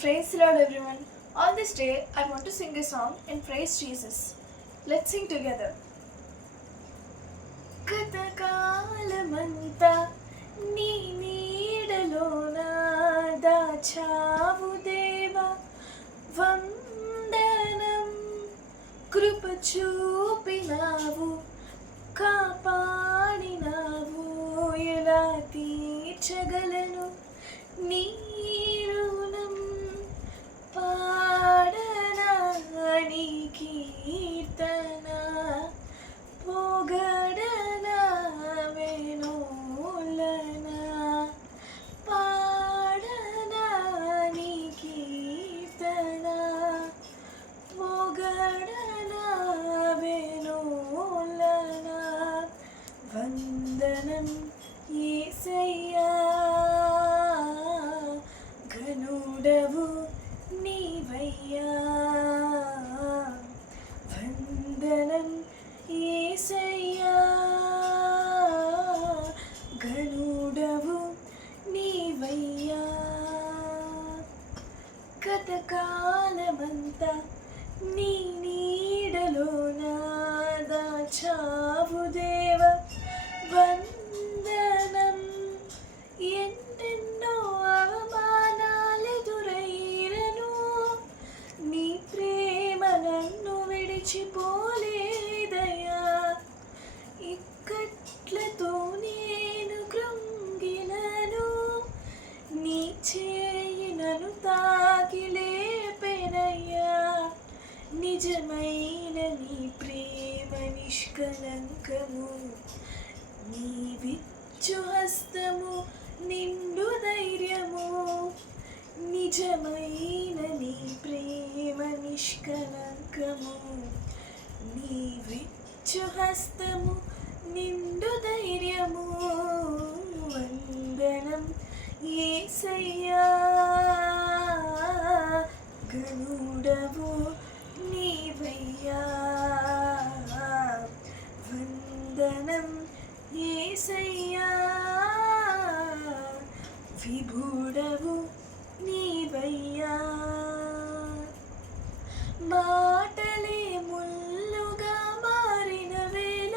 Praise the Lord, everyone. On this day, I want to sing a song and praise Jesus. Let's sing together. గతకాలమంతా నీ నీడలోన దాచావు దేవా వందనం కృప చూపినావు కాపాడినావు ఎలా తీర్చగలను నీ రుణం పాడనా నీ కీర్తన పొగడనా వేణోలనా పాడనా నీ కీర్తన పొగడనా వేణోలనా వందనం యేసయ్యా ఘనుడవు నీవయ్యా వందనం యేసయ్యా ఘనుడవు నీవయ్యా గతకాలమంతా నీ నీడలోన దాచావు దేవా వందనం ఎన్నెన్నో అవమానాలెదురైనను నీ ప్రేమ నన్ను విడిచిపోలేదయ్యా ఇక్కట్లతో నేను కృంగినను నీ చేయి నన్ను తాకి లేపెనయ్యా నిజమైన నీ ప్రేమ నిష్కలంకము నీవిచ్చు హస్తము నిండు ధైర్యము నిజమైన నీ ప్రేమ నిష్కలంకము నీవిచ్చు హస్తము నిండు ధైర్యము వందనం యేసయ్యా ఘనుడవు నీవయ్యా వందనం యేసయ్యా విభుడవు నీవయ్యా మాటలే ముల్లుగా మారిన వేళ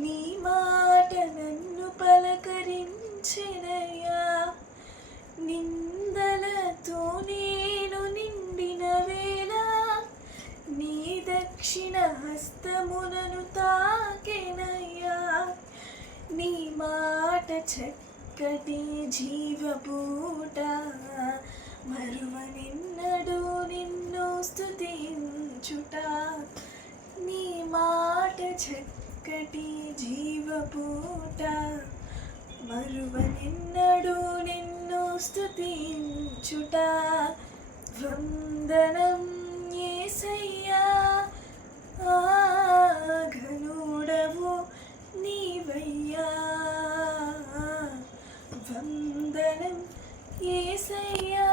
నీ మాట నన్ను పలకరించెనయ్యా నిందలతో నేను నిండిన వేళ నీ దక్షిణ హస్తమునను తాకెనయ్యా నీ మాట చక్కటి జీవపూట మరువనిన్నడు నిన్ను స్తుతించుట నీ మాట చక్కటి జీవపూట మరువనిన్నడు నిన్ను స్తుతించుట వందనం యేసయ్యా ఘనుడవు నీవయ్యా వందనం యేసయ్యా